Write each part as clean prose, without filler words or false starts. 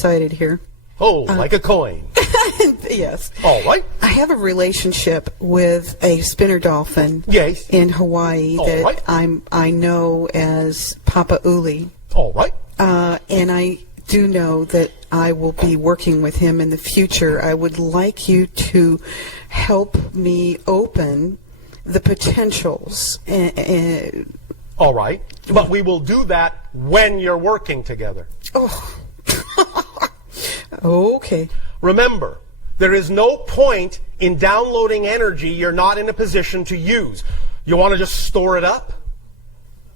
excited here. Oh, like a coin. Yes. All right. I have a relationship with a spinner dolphin Yes. in Hawaii All that right. I know as Papa Uli. All right. And I do know that I will be working with him in the future. I would like you to help me open the potentials. All right. But we will do that when you're working together. Oh. Okay. Remember, there is no point in downloading energy you're not in a position to use. You want to just store it up?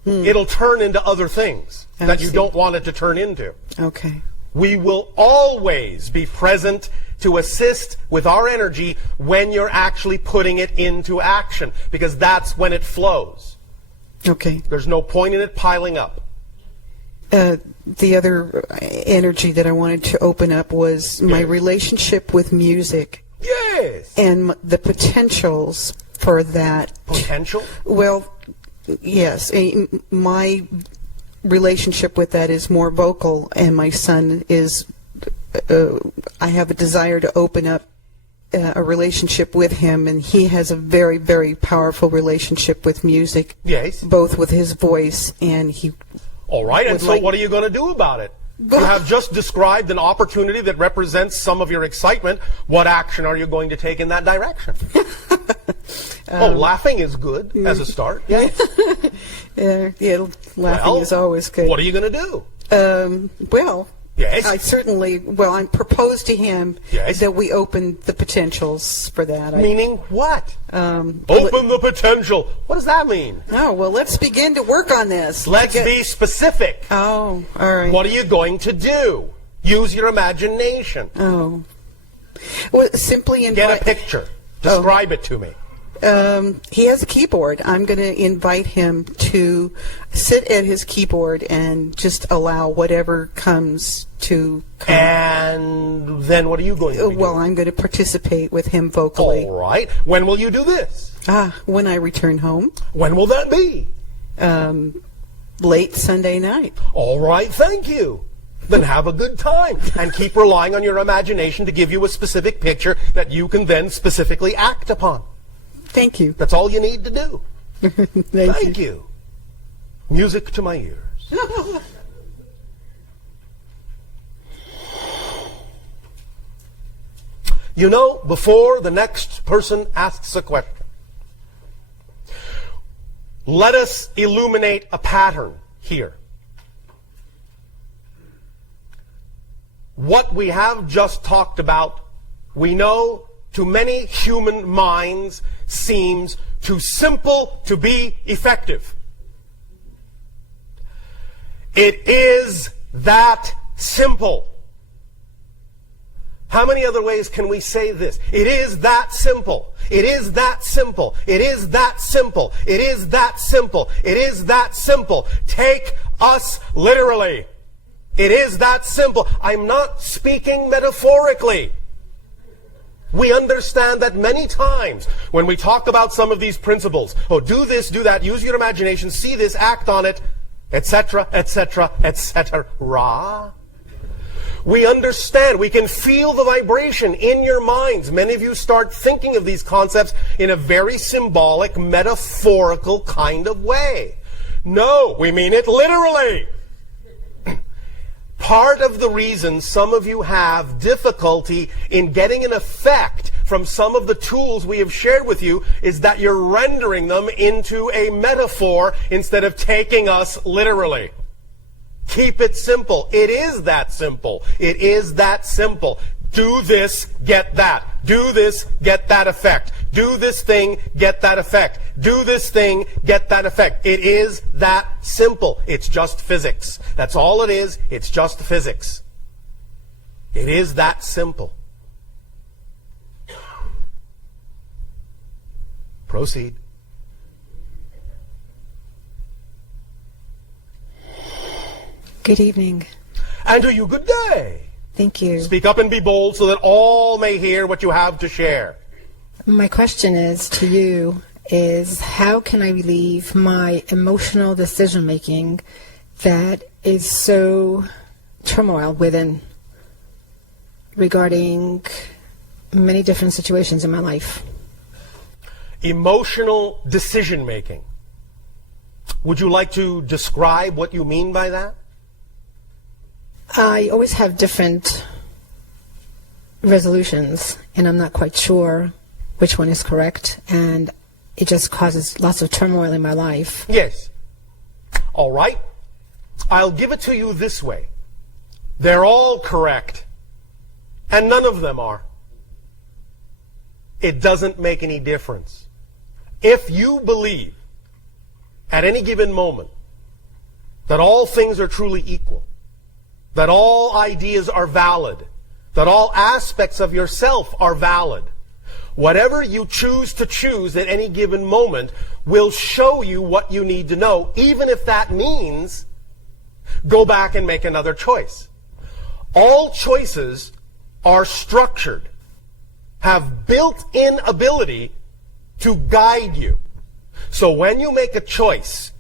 It'll turn into other things that you don't want it to turn into. Okay. We will always be present to assist with our energy when you're actually putting it into action, because that's when it flows. Okay. There's no point in it piling up. The other energy that I wanted to open up was my relationship with music. Yes. And the potentials for that. Potential? Well, yes. My relationship with that is more vocal, and my son is, I have a desire to open up a relationship with him, and he has a very, very powerful relationship with music. Yes. Both with his voice and he... All right, and so what are you going to do about it? You have just described an opportunity that represents some of your excitement. What action are you going to take in that direction? Laughing is good as a start. Yes. Laughing is always good. What are you going to do? Yes. I certainly, I proposed to him that we open the potentials for that. Meaning what? Open the potential. What does that mean? Oh, well, let's begin to work on this. Let's be specific. Oh, all right. What are you going to do? Use your imagination. Oh. Well, simply get a picture. Describe it to me. He has a keyboard. I'm going to invite him to sit at his keyboard and just allow whatever comes to come. And then what are you going to do? Well, I'm going to participate with him vocally. All right. When will you do this? When I return home. When will that be? Late Sunday night. All right. Thank you. Then have a good time and keep relying on your imagination to give you a specific picture that you can then specifically act upon. Thank you. That's all you need to do. Thank you. Music to my ears. You know, before the next person asks a question, let us illuminate a pattern here. What we have just talked about, we know to many human minds seems too simple to be effective. It is that simple. How many other ways can we say this? It is that simple. It is that simple. It is that simple. It is that simple. It is that simple. Take us literally. It is that simple. I'm not speaking metaphorically. We understand that many times when we talk about some of these principles, do this, do that, use your imagination, see this, act on it, etc., etc., etc. We understand, we can feel the vibration in your minds. Many of you start thinking of these concepts in a very symbolic, metaphorical kind of way. No, we mean it literally. Part of the reason some of you have difficulty in getting an effect from some of the tools we have shared with you is that you're rendering them into a metaphor instead of taking us literally. Keep it simple. It is that simple. It is that simple. Do this, get that. Do this, get that effect. Do this thing, get that effect. Do this thing, get that effect. It is that simple. It's just physics. That's all it is. It's just physics. It is that simple. Proceed. Good evening. And to you, good day. Thank you. Speak up and be bold so that all may hear what you have to share. My question is to you is how can I relieve my emotional decision making that is so turmoil within? regarding many different situations in my life. Emotional decision making. Would you like to describe what you mean by that? I always have different resolutions, and I'm not quite sure which one is correct, and it just causes lots of turmoil in my life. Yes. All right. I'll give it to you this way. They're all correct, and none of them are. It doesn't make any difference. If you believe at any given moment that all things are truly equal, that all ideas are valid, that all aspects of yourself are valid, whatever you choose to choose at any given moment will show you what you need to know, even if that means go back and make another choice. All choices are structured, have built-in ability to guide you. So when you make a choice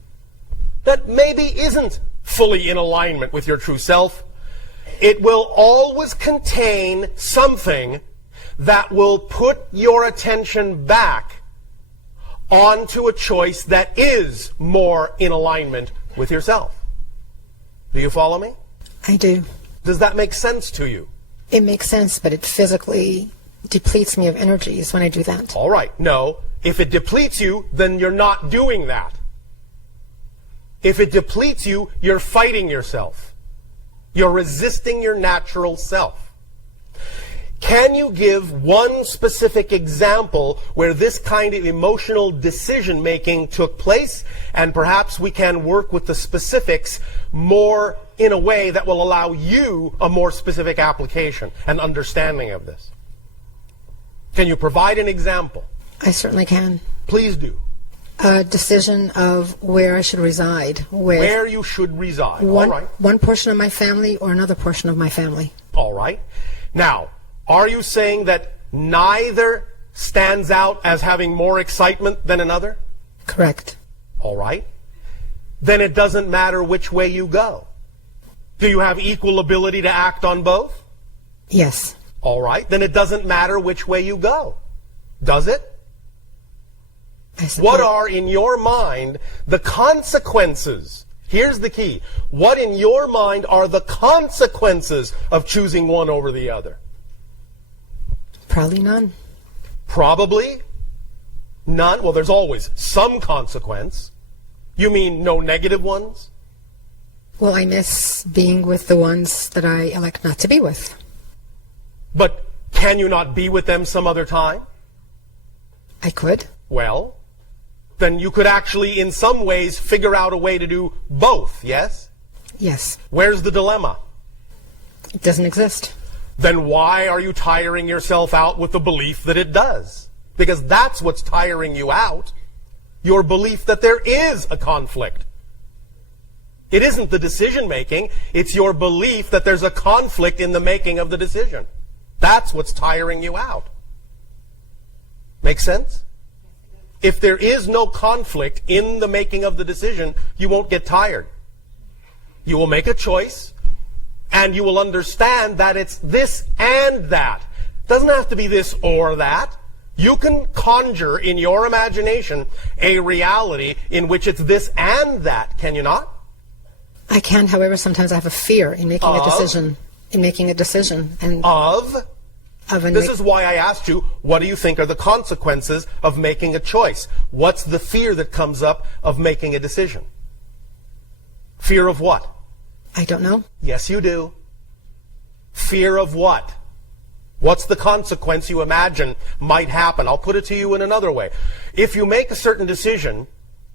that maybe isn't fully in alignment with your true self, it will always contain something that will put your attention back onto a choice that is more in alignment with yourself. Do you follow me? I do. Does that make sense to you? It makes sense, but it physically depletes me of energies when I do that. All right. No. If it depletes you, then you're not doing that. If it depletes you, you're fighting yourself. You're resisting your natural self. Can you give one specific example where this kind of emotional decision-making took place? And perhaps we can work with the specifics more in a way that will allow you a more specific application and understanding of this. Can you provide an example? I certainly can. Please do. A decision of where I should reside. Where you should reside. All right. One portion of my family or another portion of my family. All right. Now, are you saying that neither stands out as having more excitement than another? Correct. All right. Then it doesn't matter which way you go. Do you have equal ability to act on both? Yes. All right. Then it doesn't matter which way you go. Does it? What are, in your mind, the consequences? Here's the key. What, in your mind, are the consequences of choosing one over the other? Probably none. Probably none? Well, there's always some consequence. You mean no negative ones? Well, I miss being with the ones that I elect not to be with. But can you not be with them some other time? I could. Well, then you could actually, in some ways, figure out a way to do both, yes? Yes. Where's the dilemma? It doesn't exist. Then why are you tiring yourself out with the belief that it does? Because that's what's tiring you out. Your belief that there is a conflict. It isn't the decision making, it's your belief that there's a conflict in the making of the decision. That's what's tiring you out. Make sense? If there is no conflict in the making of the decision, you won't get tired. You will make a choice, and you will understand that it's this and that. It doesn't have to be this or that. You can conjure in your imagination a reality in which it's this and that, can you not? I can, however, sometimes I have a fear in making a decision. This is why I asked you, what do you think are the consequences of making a choice? What's the fear that comes up of making a decision? Fear of what? I don't know. Yes, you do. Fear of what? What's the consequence you imagine might happen? I'll put it to you in another way. If you make a certain decision,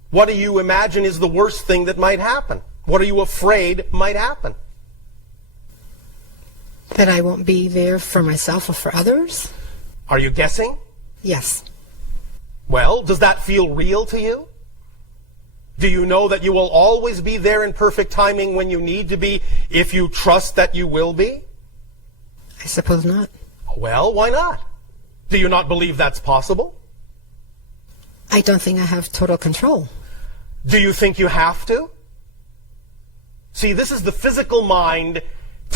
what do you imagine is the worst thing that might happen? What are you afraid might happen? That I won't be there for myself or for others? Are you guessing? Yes. Well, does that feel real to you? Do you know that you will always be there in perfect timing when you need to be if you trust that you will be? I suppose not. Well, why not? Do you not believe that's possible? I don't think I have total control. Do you think you have to? See, this is the physical mind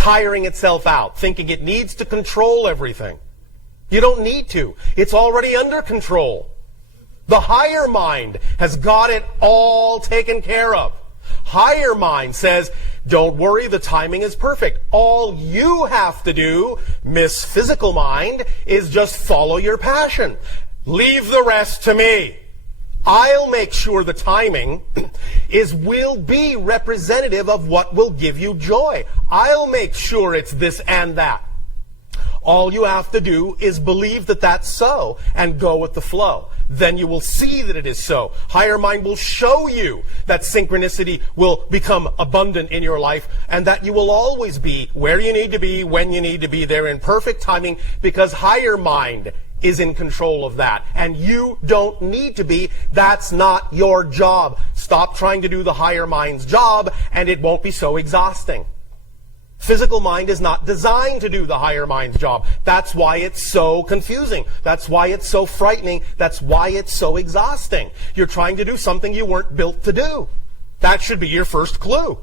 tiring itself out, thinking it needs to control everything. You don't need to. It's already under control. The higher mind has got it all taken care of. Higher mind says, don't worry, the timing is perfect. All you have to do, Miss Physical Mind, is just follow your passion. Leave the rest to me. I'll make sure the timing will be representative of what will give you joy. I'll make sure it's this and that. All you have to do is believe that that's so and go with the flow. Then you will see that it is so. Higher mind will show you that synchronicity will become abundant in your life and that you will always be where you need to be, when you need to be there in perfect timing, because higher mind is in control of that. And you don't need to be. That's not your job. Stop trying to do the higher mind's job and it won't be so exhausting. Physical mind is not designed to do the higher mind's job. That's why it's so confusing. That's why it's so frightening. That's why it's so exhausting. You're trying to do something you weren't built to do. That should be your first clue.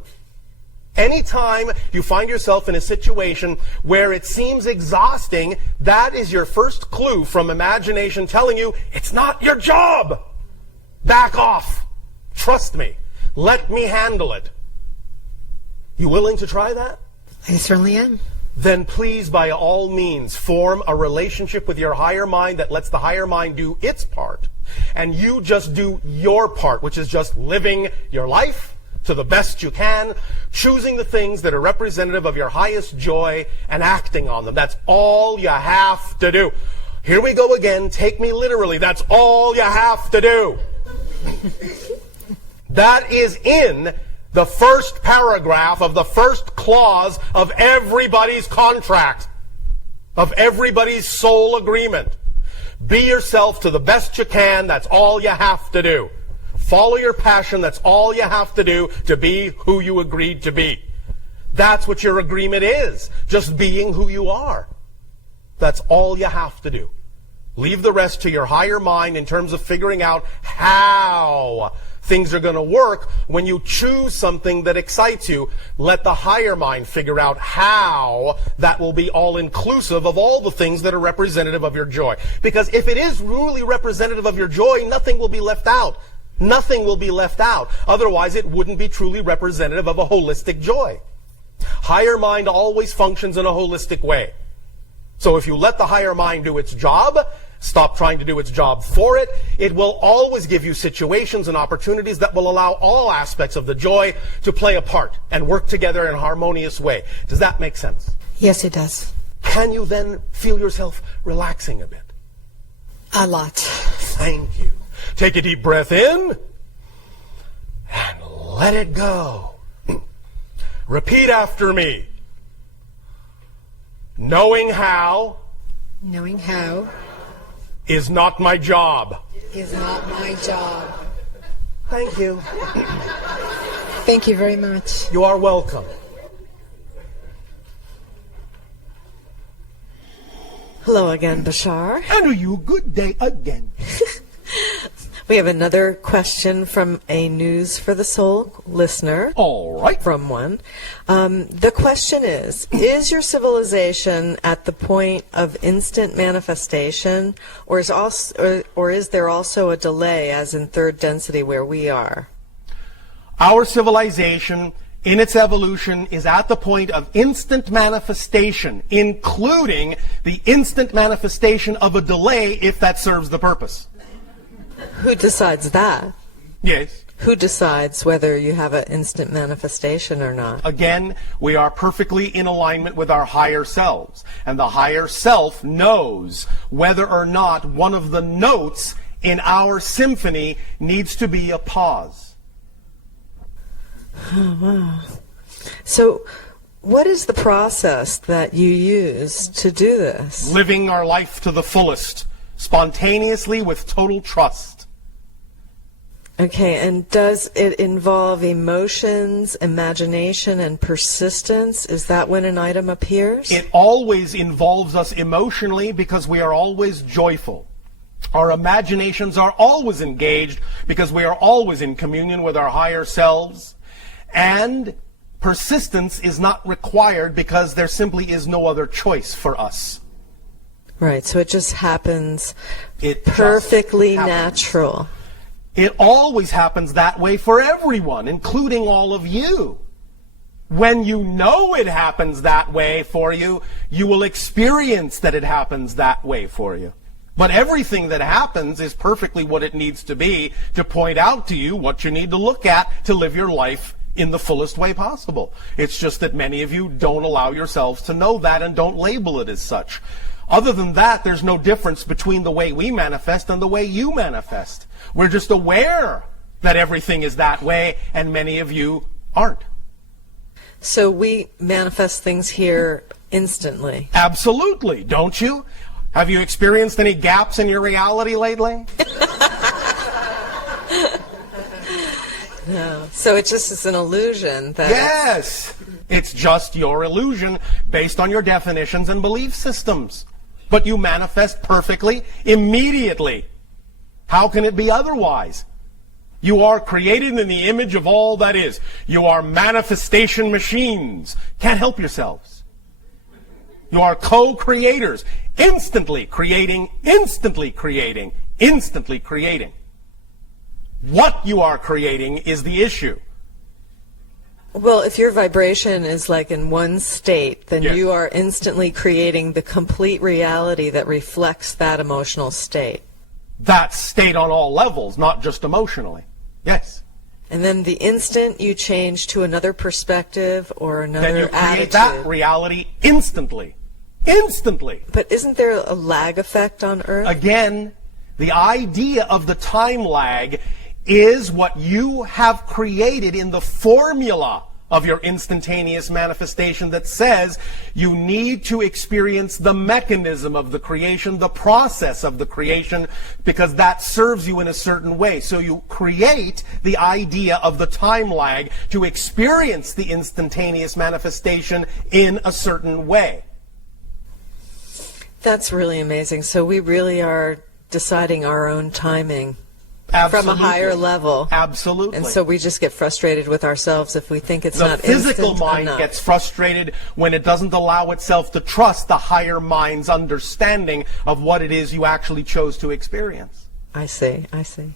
Anytime you find yourself in a situation where it seems exhausting, that is your first clue from imagination telling you it's not your job. Back off. Trust me. Let me handle it. You willing to try that? I certainly am. Then please, by all means, form a relationship with your higher mind that lets the higher mind do its part. And you just do your part, which is just living your life to the best you can, choosing the things that are representative of your highest joy and acting on them. That's all you have to do. Here we go again. Take me literally. That's all you have to do. That is in the first paragraph of the first clause of everybody's contract, of everybody's soul agreement. Be yourself to the best you can. That's all you have to do. Follow your passion. That's all you have to do to be who you agreed to be. That's what your agreement is. Just being who you are. That's all you have to do. Leave the rest to your higher mind in terms of figuring out how things are going to work. When you choose something that excites you, let the higher mind figure out how that will be all inclusive of all the things that are representative of your joy. Because if it is really representative of your joy, nothing will be left out. Nothing will be left out. Otherwise, it wouldn't be truly representative of a holistic joy. Higher mind always functions in a holistic way. So if you let the higher mind do its job, stop trying to do its job for it, it will always give you situations and opportunities that will allow all aspects of the joy to play a part and work together in a harmonious way. Does that make sense? Yes, it does. Can you then feel yourself relaxing a bit? A lot. Thank you. Take a deep breath in and let it go. Repeat after me. Knowing how is not my job. Is not my job. Thank you. Thank you very much. You are welcome. Hello again, Bashar. And to you, good day again. We have another question from a News for the Soul listener. All right. From one. The question is your civilization at the point of instant manifestation, or is there also a delay, as in third density where we are? Our civilization, in its evolution, is at the point of instant manifestation, including the instant manifestation of a delay if that serves the purpose. Who decides that? Yes. Who decides whether you have an instant manifestation or not? Again, we are perfectly in alignment with our higher selves. And the higher self knows whether or not one of the notes in our symphony needs to be a pause. Oh, wow. So, what is the process that you use to do this? Living our life to the fullest, spontaneously with total trust. Okay, and does it involve emotions, imagination, and persistence? Is that when an item appears? It always involves us emotionally because we are always joyful. Our imaginations are always engaged because we are always in communion with our higher selves. And persistence is not required because there simply is no other choice for us. Right, so it just happens It perfectly just happens. natural. It always happens that way for everyone, including all of you. When you know it happens that way for you, you will experience that it happens that way for you. But everything that happens is perfectly what it needs to be to point out to you what you need to look at to live your life in the fullest way possible. It's just that many of you don't allow yourselves to know that and don't label it as such. Other than that, there's no difference between the way we manifest and the way you manifest. We're just aware that everything is that way, and many of you aren't. So we manifest things here instantly. Absolutely, don't you? Have you experienced any gaps in your reality lately? No. So it just is an illusion that... Yes! It's just your illusion based on your definitions and belief systems. But you manifest perfectly, immediately. How can it be otherwise? You are created in the image of all that is. You are manifestation machines. Can't help yourselves. You are co-creators. Instantly creating, instantly creating, instantly creating. What you are creating is the issue. Well, if your vibration is like in one state, then Yes. you are instantly creating the complete reality that reflects that emotional state. That state on all levels, not just emotionally. Yes. And then the instant you change to another perspective or Then you another create attitude. that reality instantly. Instantly. But isn't there a lag effect on Earth? Again, the idea of the time lag is what you have created in the formula of your instantaneous manifestation that says you need to experience the mechanism of the creation, the process of the creation, because that serves you in a certain way. So you create the idea of the time lag to experience the instantaneous manifestation in a certain way. That's really amazing. So we really are deciding our own timing Absolutely. from a higher level. Absolutely. And so we just get frustrated with ourselves if we think it's The not physical instant mind enough. gets frustrated when it doesn't allow itself to trust the higher mind's understanding of what it is you actually chose to experience. I see, I see.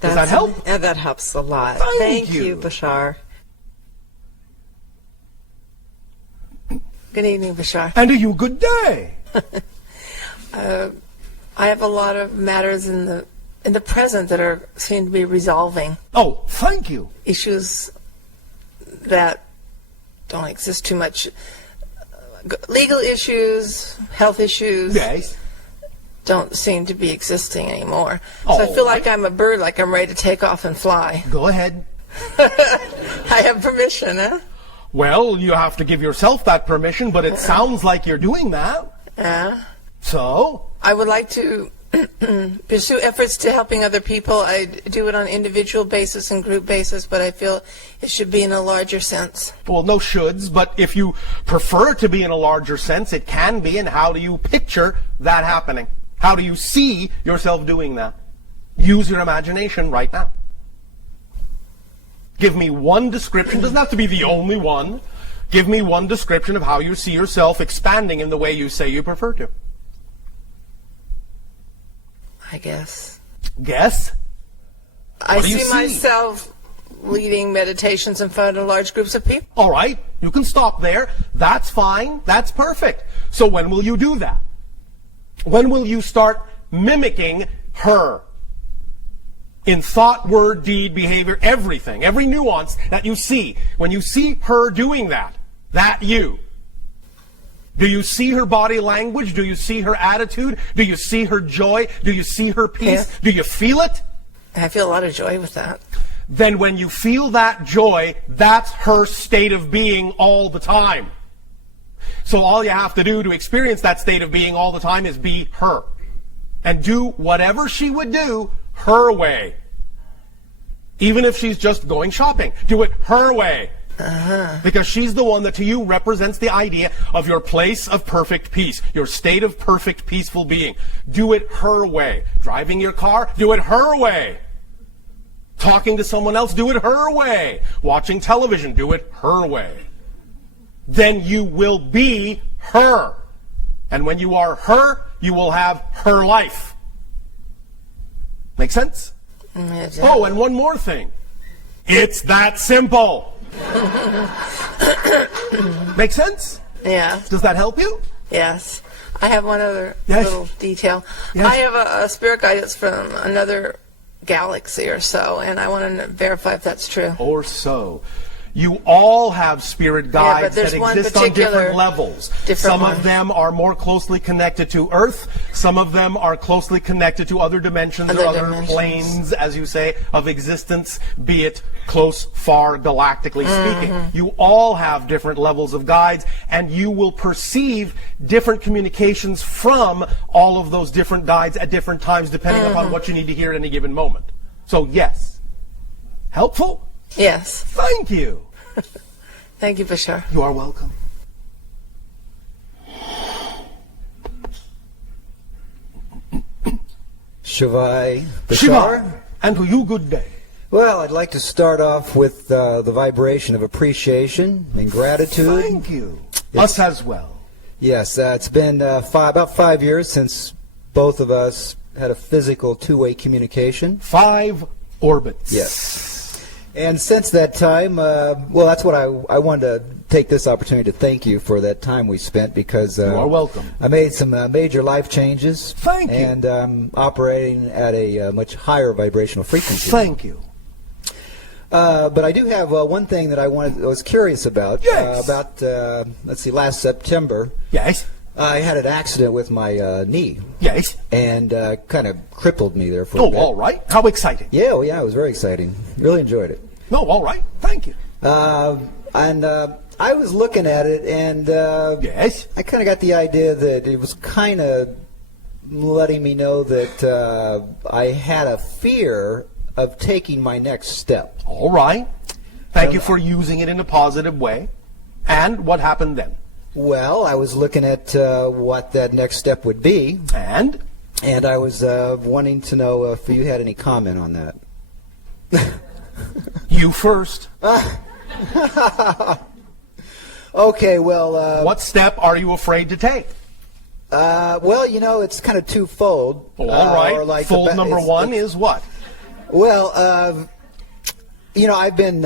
Does that help? Yeah, that helps a lot. Thank you, you. Bashar. Good evening, Bashar. And a you good day. I have a lot of matters in the present that are seem to be resolving Oh, thank you. issues that don't exist too much. Legal issues, health issues Yes. don't seem to be existing anymore. So I Oh, feel like I'm a bird, like I'm ready to take off and fly. Go ahead. I have permission, huh? Well, you have to give yourself that permission, but it sounds like you're doing that. Yeah. So? I would like to pursue efforts to helping other people. I do it on individual basis and group basis, but I feel it should be in a larger sense. Well, no shoulds, but if you prefer to be in a larger sense, it can be, and how do you picture that happening? How do you see yourself doing that? Use your imagination right now. Give me one description, doesn't have to be the only one. Give me one description of how you see yourself expanding in the way you say you prefer to. I guess. Guess? I What do you see see? myself leading meditations in front of large groups of people. All right, you can stop there. That's fine. That's perfect. So when will you do that? When will you start mimicking her? In thought, word, deed, behavior, everything, every nuance that you see. When you see her doing that you. Do you see her body language? Do you see her attitude? Do you see her joy? Do you see her peace? Yeah. Do you feel it? I feel a lot of joy with that. Then when you feel that joy, that's her state of being all the time. So all you have to do to experience that state of being all the time is be her. And do whatever she would do her way. Even if she's just going shopping, do it her way. Because she's the one that to you represents the idea of your place of perfect peace, your state of perfect peaceful being. Do it her way. Driving your car, do it her way. Talking to someone else, do it her way. Watching television, do it her way. Then you will be her. And when you are her, you will have her life. Make sense? Oh, and one more thing. It's that simple. Make sense? Yeah. Does that help you? Yes. I have one other Yes. little detail. Yes. I have a spirit guide that's from another galaxy or so, and I want to verify if that's true. Or so. You all have spirit but guides there's that one exist on different particular levels. different Some one. of them are more closely connected to Earth. Some of them are closely connected to other dimensions or Other other dimensions. planes, as you say, of existence, be it close, far, galactically speaking. You all have different levels of guides, and you will perceive different communications from all of those different guides at different times, depending upon what you need to hear at any given moment. So, yes. Helpful? Yes. Thank you. Thank you, Bashar. You are welcome. Shavai. Shiva, and to you good day. Well, I'd like to start off with the vibration of appreciation and gratitude. Thank you. Us as well. Yes, it's been about 5 years since both of us had a physical two-way communication. 5 orbits. Yes. And since that time, well, that's what I wanted to take this opportunity to thank you for that time we spent, because You are welcome. I made some major life changes. Thank you. And operating at a much higher vibrational frequency. Thank you. But I do have one thing that I was curious about. Yes. Let's see, last September, Yes. I had an accident with my knee, Yes. and kind of crippled me there for a Oh, bit. all right. How exciting. Yeah, well, yeah, it was very exciting. Really enjoyed it. No, all right. Thank you. And I was looking at it, and Yes. I kind of got the idea that it was kind of letting me know that I had a fear of taking my next step. All right. Thank you for using it in a positive way. And what happened then? Well, I was looking at what that next step would be, And? and I was wanting to know if you had any comment on that. You first. Okay, well... What step are you afraid to take? well, you know, it's kind of twofold. Oh, all right. Or like Fold number one is what? Well, you know, I've been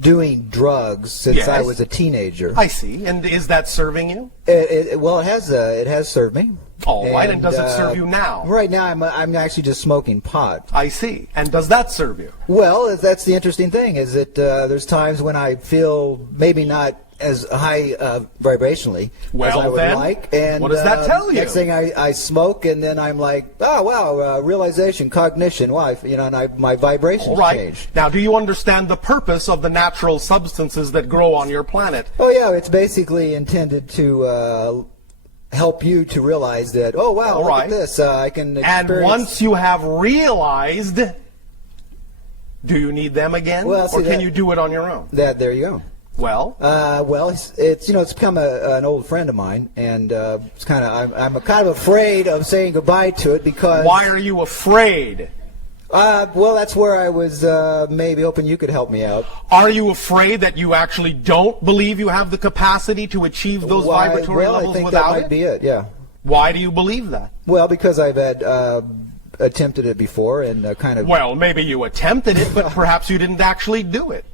doing drugs since Yes. I was a teenager. I see. And is that serving you? Well, it has served me. All right. And does it serve you now? Right now, I'm actually just smoking pot. I see. And does that serve you? Well, that's the interesting thing, is that there's times when I feel maybe not as high vibrationally Well, as I would then, like. And what does that tell you? Next thing I smoke, and then I'm like, oh wow, realization, cognition. Why? You know, and my vibrations All right. change. Now, do you understand the purpose of the natural substances that grow on your planet? Oh yeah, it's basically intended to help you to realize that. Oh wow, All look right. at this. I can experience. And once you have realized, do you need them again? Well, see, or can that- you do it on your own? There you go. Well, Well, it's you know, it's become an old friend of mine, and it's kind of I'm kind of afraid of saying goodbye to it, because why are you afraid? well, that's where I was maybe hoping you could help me out. Are you afraid that you actually don't believe you have the capacity to achieve those vibratory well, levels I think without that might it? be it. Yeah. Why do you believe that? Well, because I've had attempted it before, and kind of. Well, maybe you attempted it, but perhaps you didn't actually do it.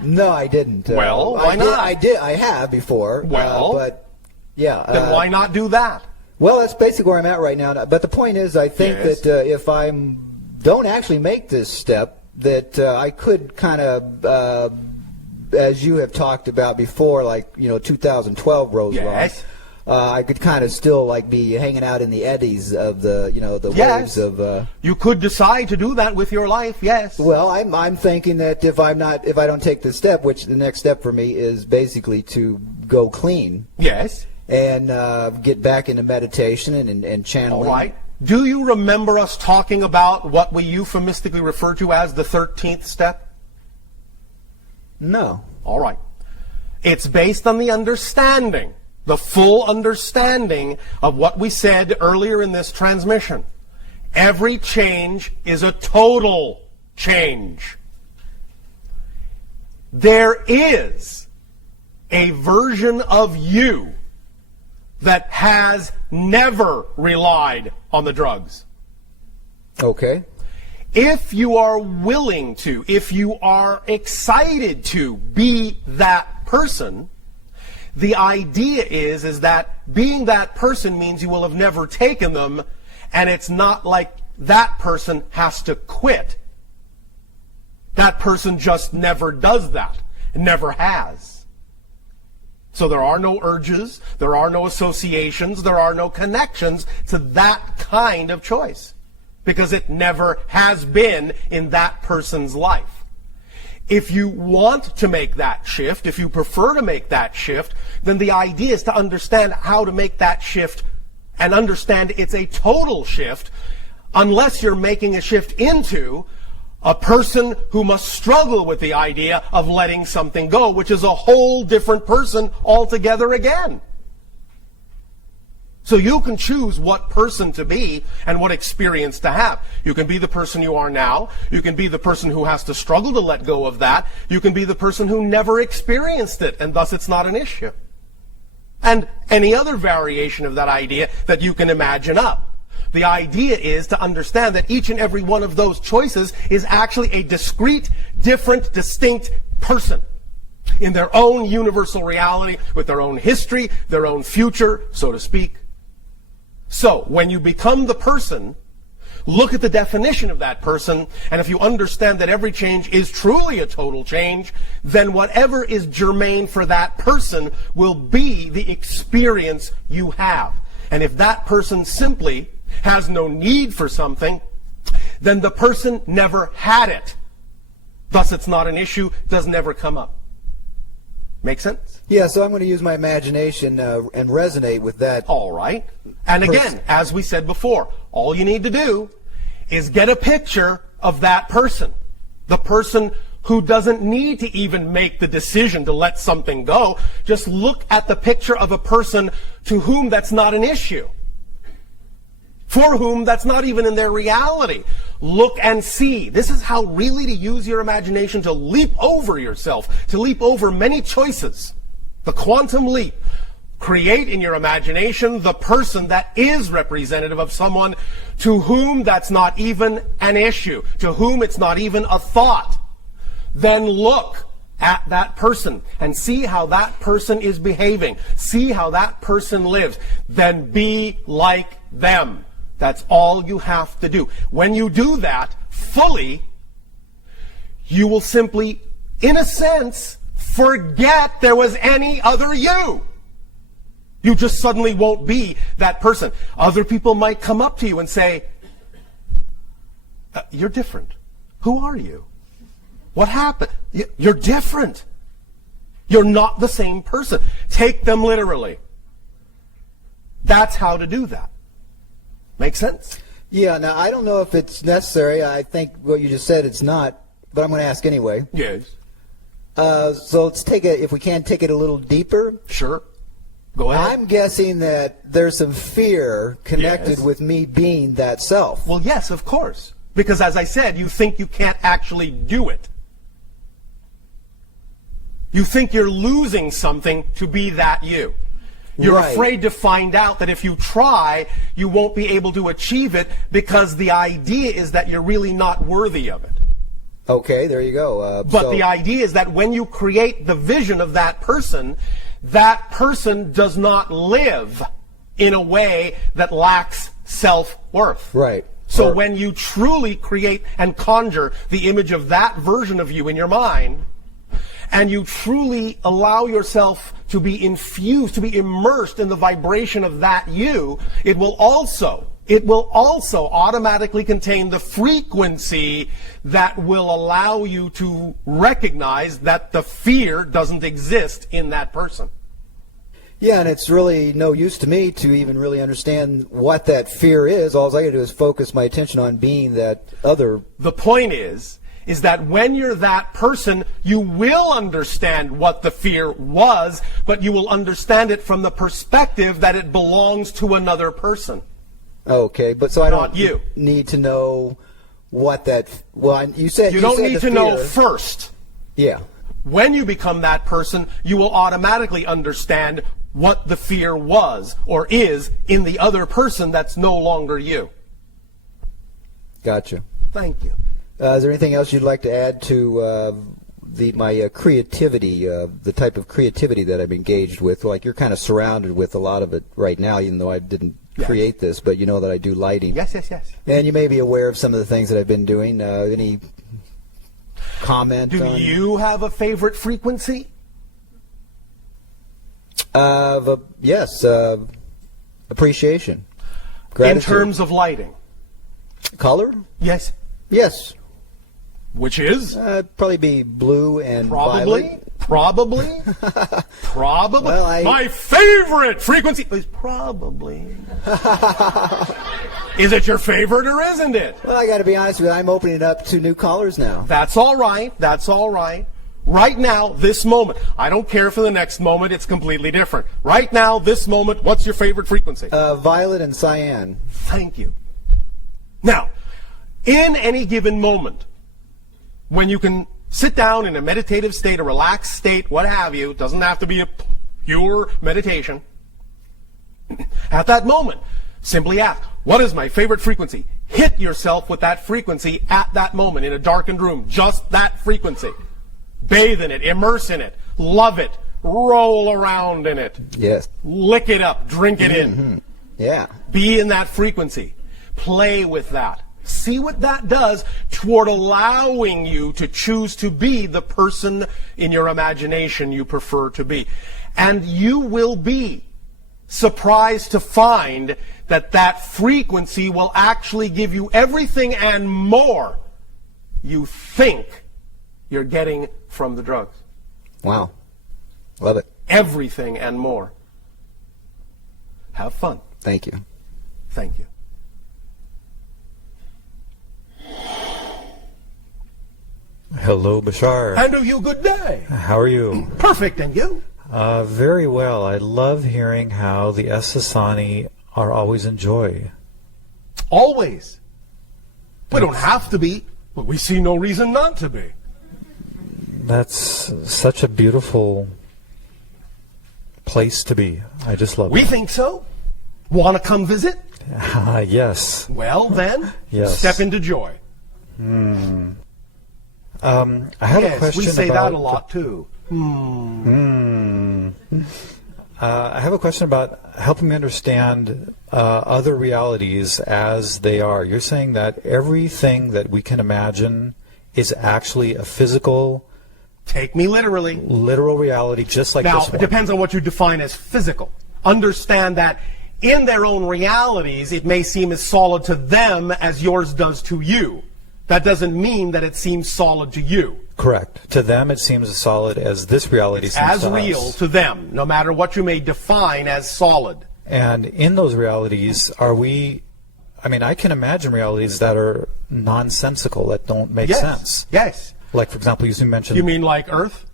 No, I didn't. Well, why I not? I have before. Well, but yeah. Then why not do that? Well, that's basically where I'm at right now. But the point is, I think Yes. that if I don't actually make this step, that I could kind of, as you have talked about before, like 2012 rolls Yes. around. I could kind of still like be hanging out in the eddies of the the Yes. waves of. You could decide to do that with your life, yes. Well, I'm thinking that if I don't take this step, which the next step for me is basically to go clean Yes. and get back into meditation and All channeling. right. Do you remember us talking about what we euphemistically refer to as the 13th step? No. All right. It's based on the understanding, the full understanding of what we said earlier in this transmission. Every change is a total change. There is a version of you that has never relied on the drugs. Okay. If you are willing to, if you are excited to be that person, the idea is that being that person means you will have never taken them, and it's not like that person has to quit. That person just never does that, never has. So there are no urges, there are no associations, there are no connections to that kind of choice, because it never has been in that person's life. If you want to make that shift, if you prefer to make that shift, then the idea is to understand how to make that shift and understand it's a total shift, unless you're making a shift into a person who must struggle with the idea of letting something go, which is a whole different person altogether again. So you can choose what person to be and what experience to have. You can be the person you are now. You can be the person who has to struggle to let go of that. You can be the person who never experienced it, and thus it's not an issue. And any other variation of that idea that you can imagine up. The idea is to understand that each and every one of those choices is actually a discrete, different, distinct person in their own universal reality, with their own history, their own future, so to speak. So, when you become the person, look at the definition of that person, and if you understand that every change is truly a total change, then whatever is germane for that person will be the experience you have. And if that person simply has no need for something, then the person never had it. Thus, it's not an issue, does never come up. Make sense? Yeah, so I'm going to use my imagination and resonate with that. All right. And again, as we said before, all you need to do is get a picture of that person. The person who doesn't need to even make the decision to let something go. Just look at the picture of a person to whom that's not an issue, for whom that's not even in their reality. Look and see. This is how really to use your imagination to leap over yourself, to leap over many choices. The quantum leap. Create in your imagination the person that is representative of someone to whom that's not even an issue, to whom it's not even a thought. Then look at that person and see how that person is behaving. See how that person lives. Then be like them. That's all you have to do. When you do that fully, you will simply, in a sense, forget there was any other you. You just suddenly won't be that person. Other people might come up to you and say, you're different. Who are you? What happened? You're different. You're not the same person. Take them literally. That's how to do that. Make sense? Yeah, now I don't know if it's necessary. I think what you just said, it's not, but I'm going to ask anyway. Yes. So let's take it, if we can take it a little deeper. Sure. Go ahead. I'm guessing that there's some fear connected with me being that self. Well, yes, of course. Because as I said, you think you can't actually do it. You think you're losing something to be that you. You're Right. afraid to find out that if you try, you won't be able to achieve it, because the idea is that you're really not worthy of it. Okay, there you go. But the idea is that when you create the vision of that person does not live in a way that lacks self-worth. Right. So when you truly create and conjure the image of that version of you in your mind, and you truly allow yourself to be infused, to be immersed in the vibration of that you, it will also automatically contain the frequency that will allow you to recognize that the fear doesn't exist in that person. Yeah, and it's really no use to me to even really understand what that fear is. All I got to do is focus my attention on being that other. The point is that when you're that person, you will understand what the fear was, but you will understand it from the perspective that it belongs to another person. Okay, but so I Not don't you. need to know what that. Well, you said You don't said need the to know fear. first. Yeah. When you become that person, you will automatically understand what the fear was or is in the other person that's no longer you. Gotcha. Thank you. Is there anything else you'd like to add to my creativity, the type of creativity that I'm engaged with? Like, you're kind of surrounded with a lot of it right now, even though I didn't create this, but you know that I do lighting. Yes. And you may be aware of some of the things that I've been doing. Any comment? Do you have a favorite frequency? Yes. Appreciation. Gratitude. In terms of lighting? Color? Yes. Yes. Which is? Probably be blue and violet. Probably. Well, My favorite frequency is probably. Is it your favorite or isn't it? Well, I got to be honest with you. I'm opening it up to new callers now. That's all right. Right now, this moment. I don't care for the next moment. It's completely different. Right now, this moment, what's your favorite frequency? Violet and cyan. Thank you. Now, in any given moment, when you can sit down in a meditative state, a relaxed state, what have you, it doesn't have to be a pure meditation. At that moment, simply ask, what is my favorite frequency? Hit yourself with that frequency at that moment in a darkened room, just that frequency. Bathe in it, immerse in it, love it, roll around in it. Yes. Lick it up, drink it in. Mm-hmm. Yeah. Be in that frequency. Play with that. See what that does toward allowing you to choose to be the person in your imagination you prefer to be. And you will be surprised to find that that frequency will actually give you everything and more you think you're getting from the drugs. Wow. Love it. Everything and more. Have fun. Thank you. Thank you. Hello, Bashar. And do you good day? How are you? Perfect, and you? Very well. I love hearing how the Essassani are always in joy. Always. We don't have to be, but we see no reason not to be. That's such a beautiful place to be. I just love We it. think so. Want to come visit? Yes. Well, then, Yes. step into joy. I have a question we say about that a lot, too. I have a question about helping me understand other realities as they are. You're saying that everything that we can imagine is actually a physical, Take me literally. literal reality, just like Now, this it one. depends on what you define as physical. Understand that in their own realities, it may seem as solid to them as yours does to you. That doesn't mean that it seems solid to you. Correct. To them, it seems as solid as this reality seems As to real us. to them, no matter what you may define as solid. And in those realities, are we? I mean, I can imagine realities that are nonsensical, that don't make Yes. sense. Yes. Like, for example, you mentioned. You mean like Earth?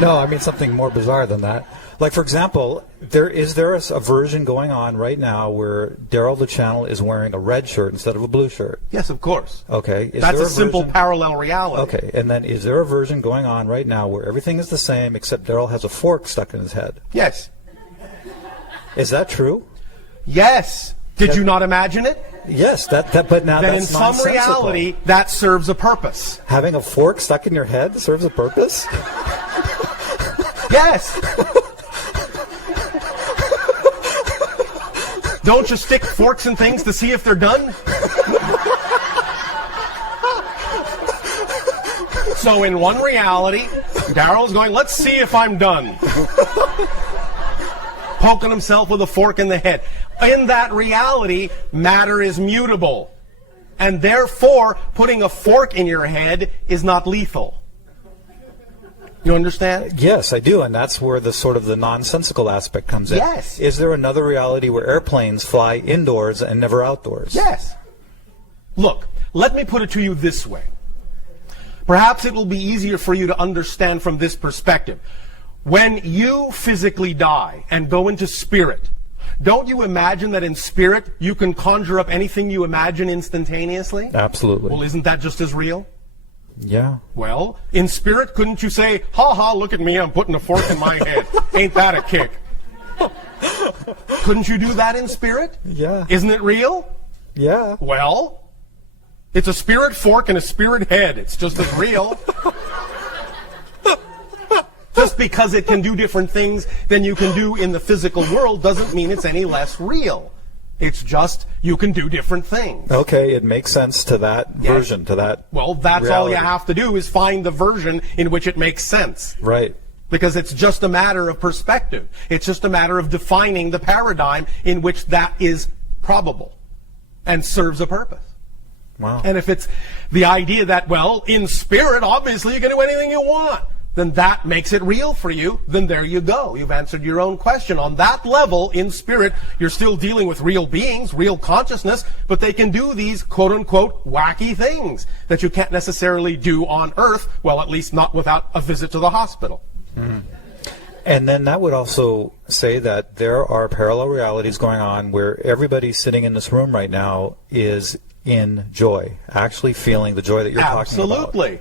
No, I mean something more bizarre than that. Like, for example, is there a version going on right now where Daryl the Channel is wearing a red shirt instead of a blue shirt? Yes, of course. Okay. Is That's there a simple version- parallel reality. Okay, and then is there a version going on right now where everything is the same except Daryl has a fork stuck in his head? Yes. Is that true? Yes. Did you not imagine it? Yes, but now That in that's some nonsensical. reality, that serves a purpose. Having a fork stuck in your head serves a purpose? Yes. Don't you stick forks in things to see if they're done? So in one reality, Daryl's going, let's see if I'm done. Poking himself with a fork in the head. In that reality, matter is mutable. And therefore, putting a fork in your head is not lethal. You understand? Yes, I do, and that's where the sort of the nonsensical aspect comes in. Yes. Is there another reality where airplanes fly indoors and never outdoors? Yes. Look, let me put it to you this way. Perhaps it will be easier for you to understand from this perspective. When you physically die and go into spirit, don't you imagine that in spirit you can conjure up anything you imagine instantaneously? Absolutely. Well, isn't that just as real? Yeah. Well, in spirit, couldn't you say, ha ha, look at me, I'm putting a fork in my head. Ain't that a kick? Couldn't you do that in spirit? Yeah. Isn't it real? Yeah. Well, it's a spirit fork and a spirit head. It's just as real. Just because it can do different things than you can do in the physical world doesn't mean it's any less real. It's just you can do different things. Okay, it makes sense to that version, to that Well, that's reality. all you have to do is find the version in which it makes sense. Right. Because it's just a matter of perspective. It's just a matter of defining the paradigm in which that is probable and serves a purpose. Wow. And if it's the idea that, well, in spirit, obviously you can do anything you want, then that makes it real for you, then there you go. You've answered your own question. On that level, in spirit, you're still dealing with real beings, real consciousness, but they can do these quote-unquote wacky things that you can't necessarily do on Earth, well, at least not without a visit to the hospital. And then that would also say that there are parallel realities going on where everybody sitting in this room right now is in joy, actually feeling the joy that you're talking about. Absolutely.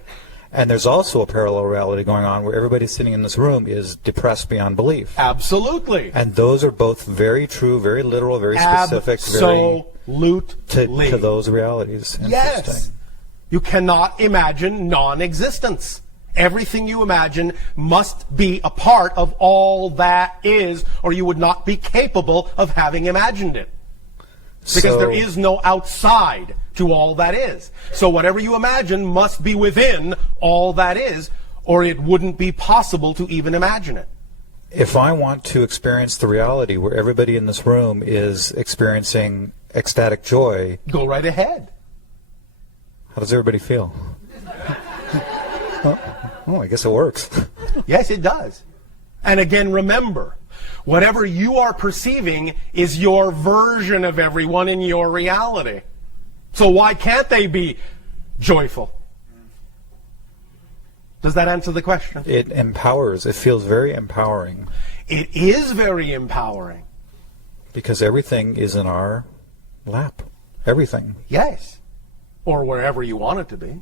And there's also a parallel reality going on where everybody sitting in this room is depressed beyond belief. Absolutely. And those are both very true, very literal, very specific, very Absolutely. to those realities. Yes. Interesting. You cannot imagine non-existence. Everything you imagine must be a part of all that is, or you would not be capable of having imagined it. Because there is no outside to all that is. So whatever you imagine must be within all that is, or it wouldn't be possible to even imagine it. If I want to experience the reality where everybody in this room is experiencing ecstatic joy, Go right ahead. how does everybody feel? Oh, I guess it works. Yes, it does. And again, remember, whatever you are perceiving is your version of everyone in your reality. So why can't they be joyful? Does that answer the question? It empowers. It feels very empowering It is very empowering. because everything is in our lap. Everything. Yes. Or wherever you want it to be.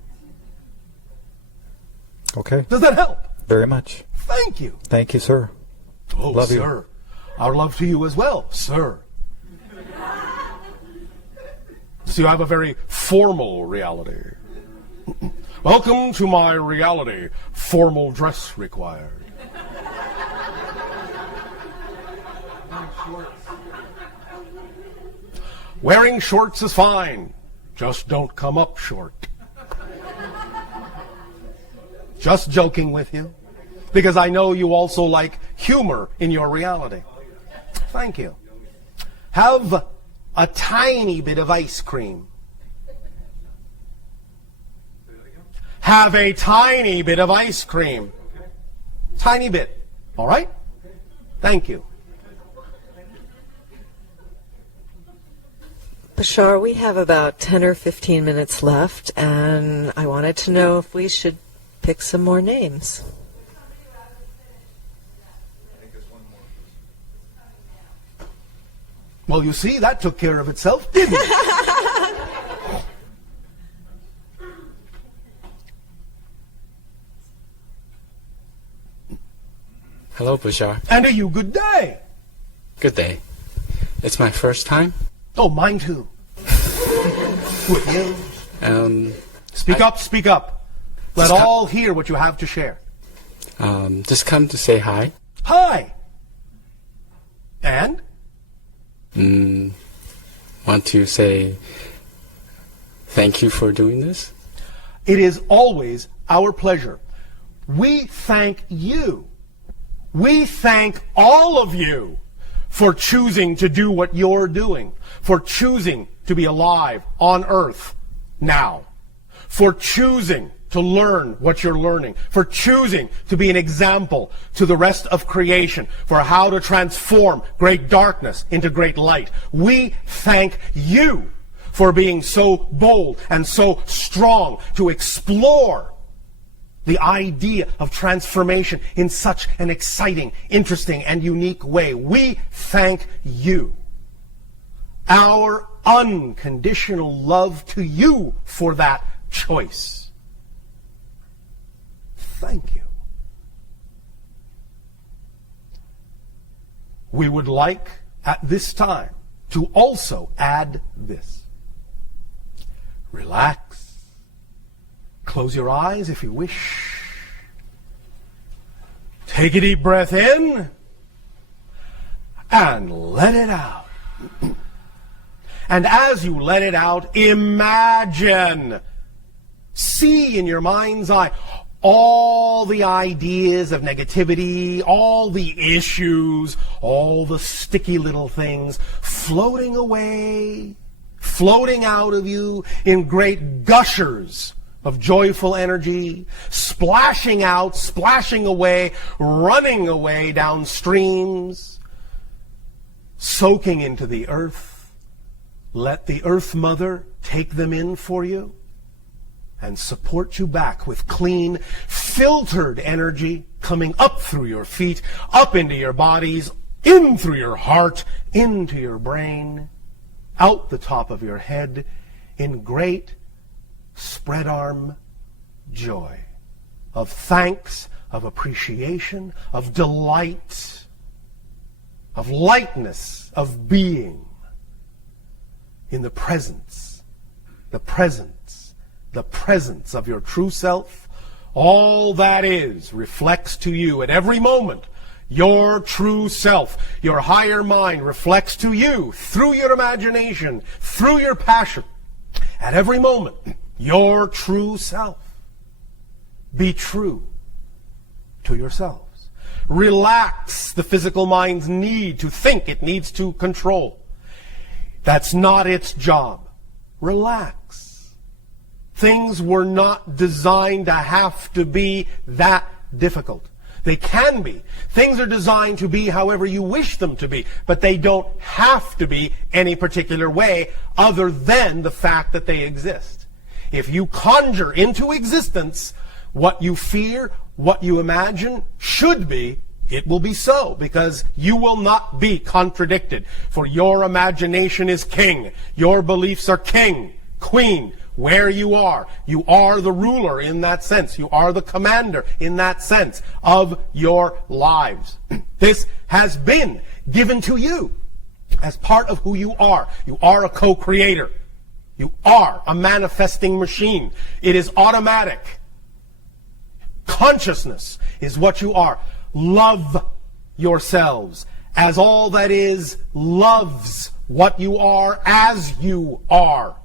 Okay. Does that help? Very much. Thank you. Thank you, sir. Oh, Love you. sir. Our love to you as well, sir. So you have a very formal reality. Welcome to my reality. Formal dress required. Wearing shorts is fine. Just don't come up short. Just joking with you. Because I know you also like humor in your reality. Thank you. Have a tiny bit of ice cream. Have a tiny bit of ice cream. Tiny bit. All right? Thank you. Bashar, we have about 10 or 15 minutes left, and I wanted to know if we should pick some more names. Well, you see, that took care of itself, didn't it? Hello, Bashar. And a you good day. Good day. It's my first time. Oh, mine too. With you. Speak up, speak up. Let all hear what you have to share. Just come to say hi. Hi. And? Want to say thank you for doing this? It is always our pleasure. We thank you. We thank all of you for choosing to do what you're doing, for choosing to be alive on Earth now, for choosing to learn what you're learning, for choosing to be an example to the rest of creation, for how to transform great darkness into great light. We thank you for being so bold and so strong to explore the idea of transformation in such an exciting, interesting, and unique way. We thank you. our unconditional love to you for that choice. Thank you. We would like at this time to also add this. Relax. Close your eyes if you wish. Take a deep breath in and let it out. And as you let it out, imagine, see in your mind's eye all the ideas of negativity, all the issues, all the sticky little things floating away, floating out of you in great gushers of joyful energy, splashing out, splashing away, running away down streams, soaking into the earth. Let the Earth Mother take them in for you and support you back with clean, filtered energy coming up through your feet, up into your bodies, in through your heart, into your brain, out the top of your head, in great spread arm joy of thanks, of appreciation, of delight, of lightness, of being in the presence of your true self. All that is reflects to you at every moment. Your true self, your higher mind reflects to you through your imagination, through your passion. At every moment, your true self. Be true to yourselves. Relax the physical mind's need to think, it needs to control. That's not its job. Relax. Things were not designed to have to be that difficult. They can be. Things are designed to be however you wish them to be, but they don't have to be any particular way other than the fact that they exist. If you conjure into existence what you fear, what you imagine should be, it will be so, because you will not be contradicted. For your imagination is king. Your beliefs are king, queen, where you are. You are the ruler in that sense. You are the commander in that sense of your lives. This has been given to you as part of who you are. You are a co-creator. You are a manifesting machine. It is automatic. Consciousness is what you are. Love yourselves as all that is loves what you are as you are.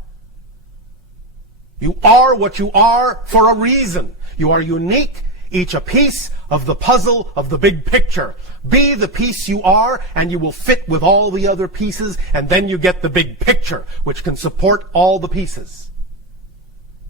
You are what you are for a reason. You are unique, each a piece of the puzzle of the big picture. Be the piece you are, and you will fit with all the other pieces, and then you get the big picture, which can support all the pieces.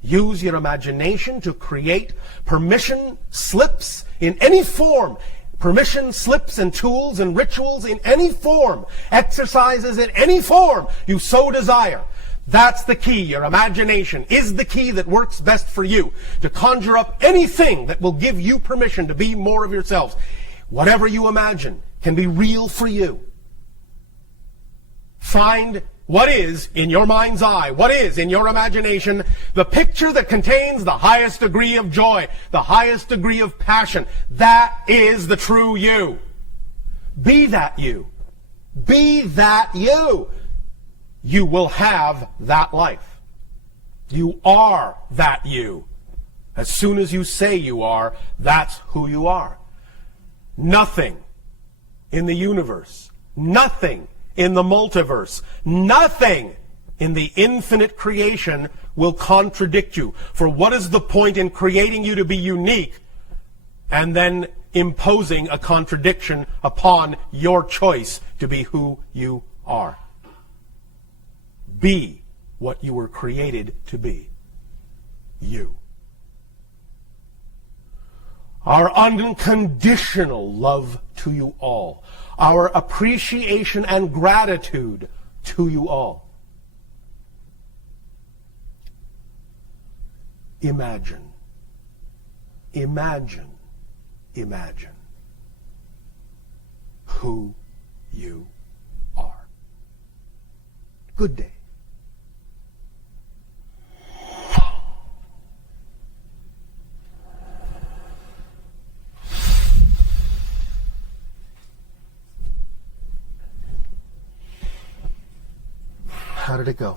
Use your imagination to create permission slips in any form. Permission slips and tools and rituals in any form. Exercises in any form you so desire. That's the key. Your imagination is the key that works best for you to conjure up anything that will give you permission to be more of yourselves. Whatever you imagine can be real for you. Find what is in your mind's eye, what is in your imagination, the picture that contains the highest degree of joy, the highest degree of passion. That is the true you. Be that you. Be that you. You will have that life. You are that you. As soon as you say you are, that's who you are. Nothing in the universe, nothing in the multiverse, nothing in the infinite creation will contradict you. For what is the point in creating you to be unique and then imposing a contradiction upon your choice to be who you are? Be what you were created to be. You. Our unconditional love to you all. Our appreciation and gratitude to you all. Imagine. Imagine. Imagine who you are. Good day. How did it go?